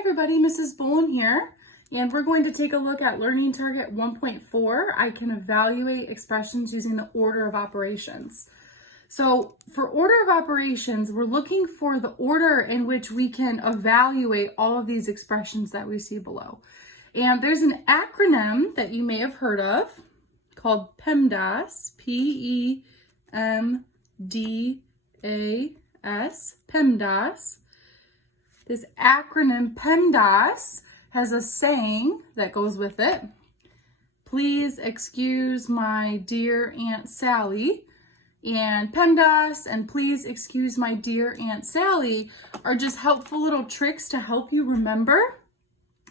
everybody, Mrs. Bowen here, and we're going to take a look at Learning Target 1.4. I can evaluate expressions using the order of operations. So for order of operations, we're looking for the order in which we can evaluate all of these expressions that we see below. And there's an acronym that you may have heard of called PEMDAS, P-E-M-D-A-S, PEMDAS. This acronym PEMDAS has a saying that goes with it. Please excuse my dear Aunt Sally. And PEMDAS and please excuse my dear Aunt Sally are just helpful little tricks to help you remember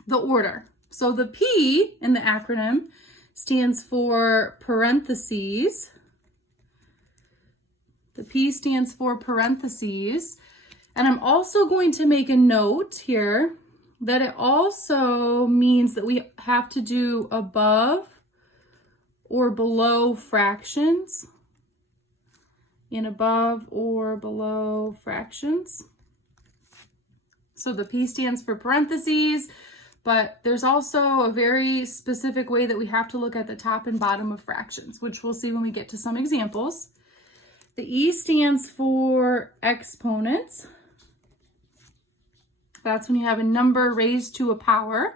the order. So the P in the acronym stands for parentheses. The P stands for parentheses. And I'm also going to make a note here that it also means that we have to do above or below fractions. And above or below fractions. So the P stands for parentheses, but there's also a very specific way that we have to look at the top and bottom of fractions, which we'll see when we get to some examples. The E stands for exponents. That's when you have a number raised to a power.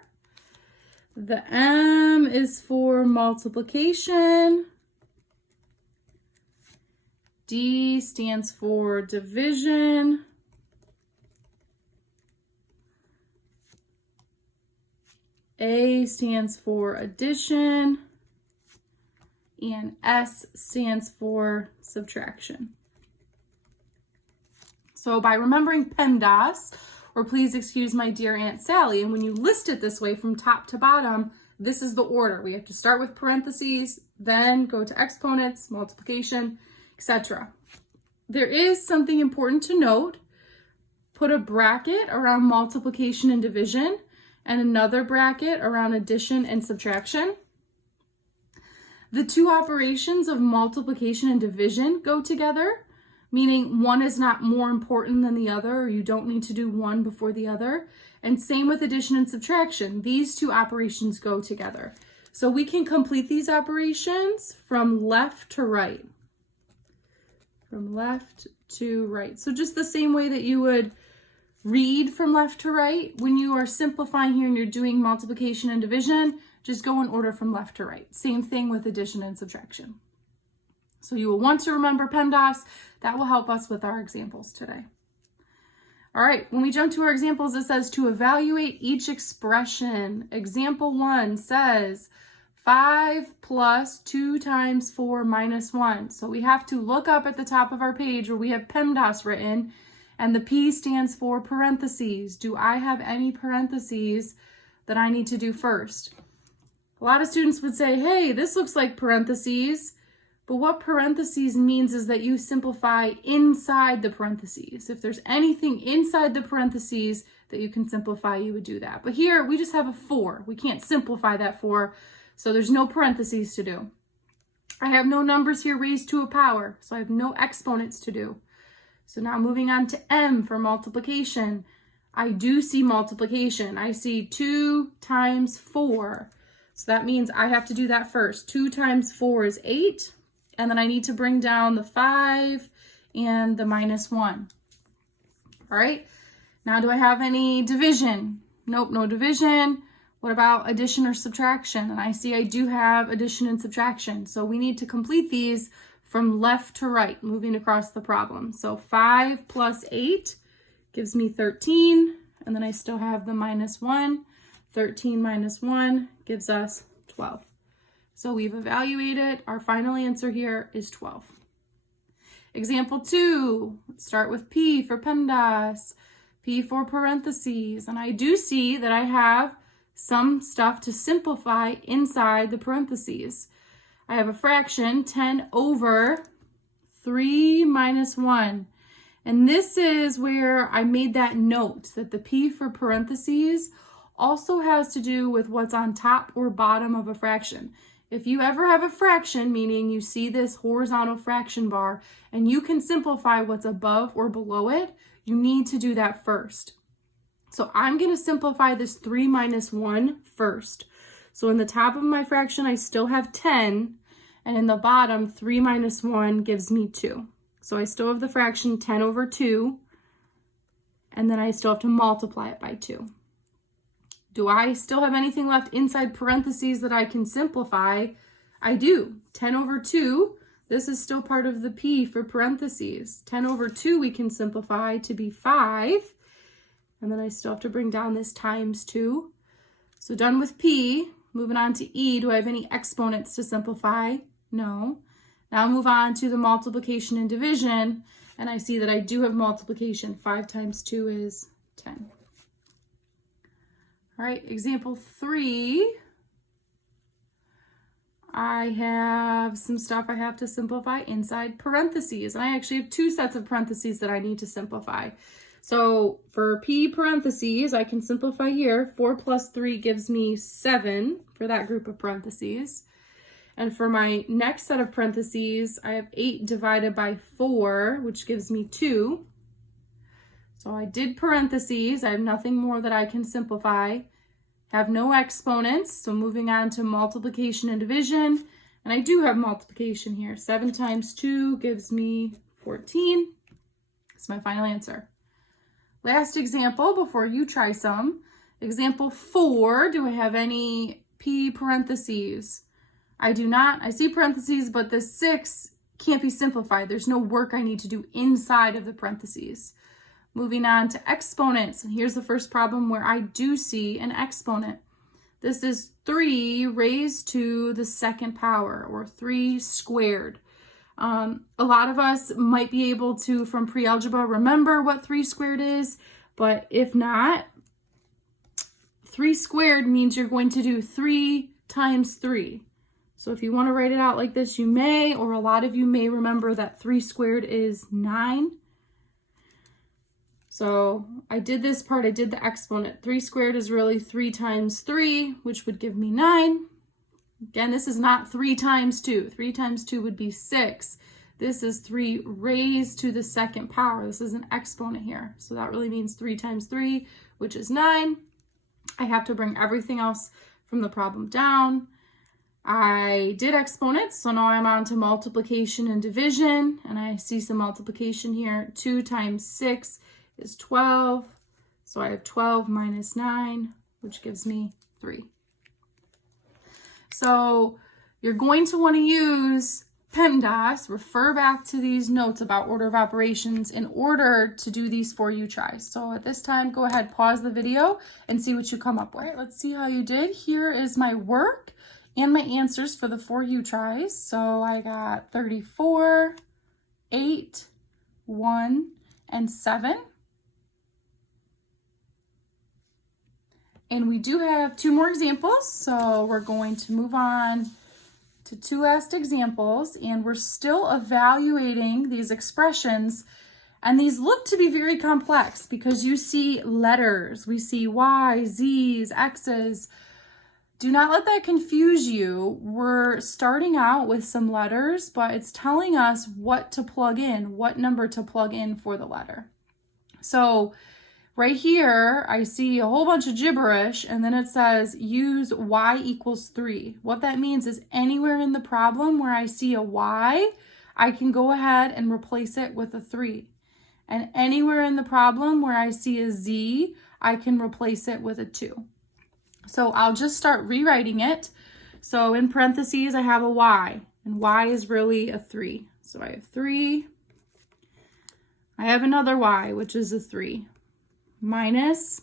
The M is for multiplication. D stands for division. A stands for addition. And S stands for subtraction. So by remembering PEMDAS, or please excuse my dear Aunt Sally, and when you list it this way from top to bottom, this is the order. We have to start with parentheses, then go to exponents, multiplication, etc. There is something important to note. Put a bracket around multiplication and division and another bracket around addition and subtraction. The two operations of multiplication and division go together, meaning one is not more important than the other, or you don't need to do one before the other. And same with addition and subtraction. These two operations go together. So we can complete these operations from left to right. From left to right. So just the same way that you would read from left to right, when you are simplifying here and you're doing multiplication and division, just go in order from left to right. Same thing with addition and subtraction. So you will want to remember PEMDAS. That will help us with our examples today. All right, when we jump to our examples, it says to evaluate each expression. Example 1 says 5 plus 2 times 4 minus 1. So we have to look up at the top of our page where we have PEMDAS written, and the P stands for parentheses. Do I have any parentheses that I need to do first? A lot of students would say, hey, this looks like parentheses, but what parentheses means is that you simplify inside the parentheses. If there's anything inside the parentheses that you can simplify, you would do that. But here we just have a 4. We can't simplify that 4. So there's no parentheses to do. I have no numbers here raised to a power, so I have no exponents to do. So now moving on to M for multiplication. I do see multiplication. I see 2 times 4. So that means I have to do that first. 2 times 4 is 8. And then I need to bring down the 5 and the minus 1. All right. Now do I have any division? Nope, no division. What about addition or subtraction? And I see I do have addition and subtraction. So we need to complete these from left to right, moving across the problem. So 5 plus 8 gives me 13. And then I still have the minus 1. 13 minus 1 gives us 12. So we've evaluated. Our final answer here is 12. Example 2, let's start with P for PEMDAS, P for parentheses. And I do see that I have some stuff to simplify inside the parentheses. I have a fraction, 10 over 3 minus 1. And this is where I made that note that the P for parentheses also has to do with what's on top or bottom of a fraction. If you ever have a fraction, meaning you see this horizontal fraction bar and you can simplify what's above or below it, you need to do that first. So I'm going to simplify this 3 minus 1 first. So in the top of my fraction, I still have 10. And in the bottom, 3 minus 1 gives me 2. So I still have the fraction 10 over 2. And then I still have to multiply it by 2. Do I still have anything left inside parentheses that I can simplify? I do. 10 over 2, this is still part of the P for parentheses. 10 over 2 we can simplify to be 5. And then I still have to bring down this times 2. So done with P. Moving on to E. Do I have any exponents to simplify? No. Now I'll move on to the multiplication and division. And I see that I do have multiplication. 5 times 2 is 10. All right, example 3. I have some stuff I have to simplify inside parentheses. And I actually have 2 sets of parentheses that I need to simplify. So for P parentheses, I can simplify here. 4 plus 3 gives me 7 for that group of parentheses. And for my next set of parentheses, I have 8 divided by 4, which gives me 2. So I did parentheses. I have nothing more that I can simplify. Have no exponents. So moving on to multiplication and division. And I do have multiplication here. 7 times 2 gives me 14. That's my final answer. Last example before you try some. Example 4. Do I have any P parentheses? I do not. I see parentheses, but the 6 can't be simplified. There's no work I need to do inside of the parentheses. Moving on to exponents. And here's the first problem where I do see an exponent. This is 3 raised to the second power, or 3 squared. A lot of us might be able to, from pre-algebra, remember what 3 squared is, but if not, 3 squared means you're going to do 3 times 3. So if you want to write it out like this, you may, or a lot of you may remember that 3 squared is 9. So I did this part, I did the exponent. 3 squared is really 3 times 3, which would give me 9. Again, this is not 3 times 2. 3 times 2 would be 6. This is 3 raised to the second power. This is an exponent here. So that really means 3 times 3, which is 9. I have to bring everything else from the problem down. I did exponents, so now I'm on to multiplication and division. And I see some multiplication here. 2 times 6 is 12. So I have 12 minus 9, which gives me 3. So you're going to want to use PEMDAS, refer back to these notes about order of operations in order to do these 4U tries. So at this time, go ahead, pause the video and see what you come up with. All right, let's see how you did. Here is my work and my answers for the 4U tries. So I got 34, 8, 1, and 7. And we do have 2 more examples, so we're going to move on to 2 last examples, and we're still evaluating these expressions, and these look to be very complex because you see letters, we see Y, Z's, X's. Do not let that confuse you. We're starting out with some letters, but it's telling us what to plug in, what number to plug in for the letter. So right here, I see a whole bunch of gibberish, and then it says use y equals 3. What that means is anywhere in the problem where I see a y, I can go ahead and replace it with a 3. And anywhere in the problem where I see a z, I can replace it with a 2. So I'll just start rewriting it. So in parentheses, I have a y, and y is really a 3. So I have 3. I have another y, which is a 3. Minus,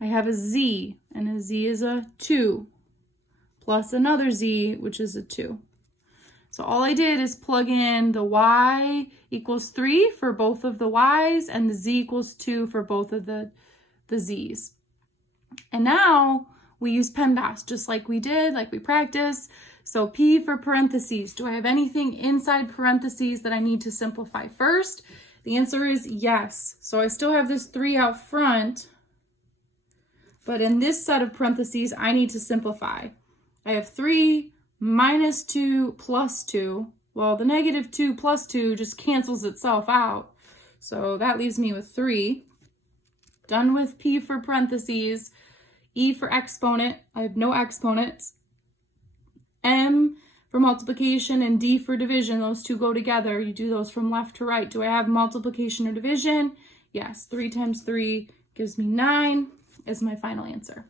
I have a z, and a z is a 2, plus another z, which is a 2. So all I did is plug in the y equals 3 for both of the y's, and the z equals 2 for both of the z's. And now we use PEMDAS, just like we did, like we practiced. So P for parentheses. Do I have anything inside parentheses that I need to simplify first? The answer is yes. So I still have this 3 out front, but in this set of parentheses, I need to simplify. I have 3 minus 2 plus 2. Well, the negative 2 plus 2 just cancels itself out. So that leaves me with 3. Done with P for parentheses. E for exponent. I have no exponents. M for multiplication and D for division. Those two go together. You do those from left to right. Do I have multiplication or division? Yes. 3 times 3 gives me 9 is my final answer.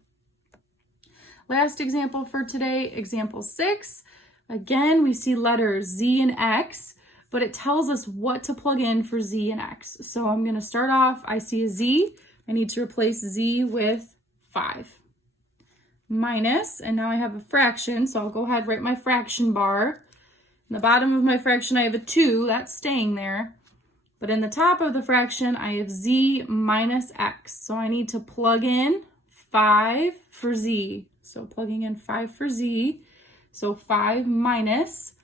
Last example for today, example 6. Again, we see letters Z and X, but it tells us what to plug in for Z and X. So I'm going to start off, I see a Z. I need to replace Z with 5. Minus, and now I have a fraction, so I'll go ahead and write my fraction bar. In the bottom of my fraction, I have a 2. That's staying there. But in the top of the fraction, I have Z minus X. So I need to plug in 5 for Z. So plugging in 5 for Z. So 5 minus,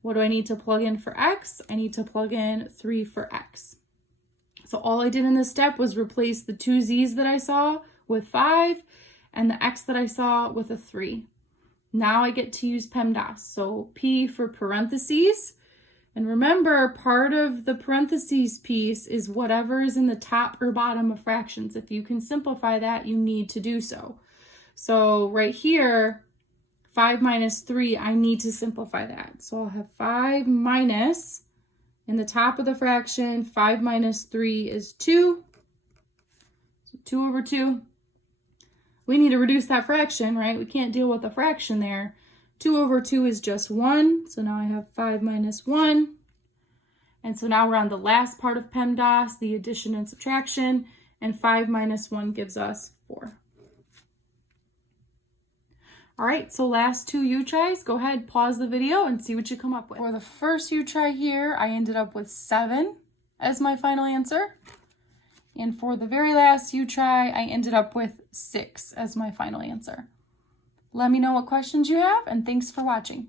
what do I need to plug in for X? I need to plug in 3 for X. So all I did in this step was replace the 2 Z's that I saw with 5 and the X that I saw with a 3. Now I get to use PEMDAS. So P for parentheses. And remember, part of the parentheses piece is whatever is in the top or bottom of fractions. If you can simplify that, you need to do so. So right here, 5 minus 3, I need to simplify that. So I'll have 5 minus, in the top of the fraction, 5 minus 3 is 2. So 2 over 2. We need to reduce that fraction, right? We can't deal with a fraction there. 2 over 2 is just 1. So now I have 5 minus 1. And so now we're on the last part of PEMDAS, the addition and subtraction. And 5 minus 1 gives us 4. All right, so last 2 U-tries. Go ahead, pause the video and see what you come up with. For the first U-try here, I ended up with 7 as my final answer. And for the very last U-try, I ended up with 6 as my final answer. Let me know what questions you have, and thanks for watching.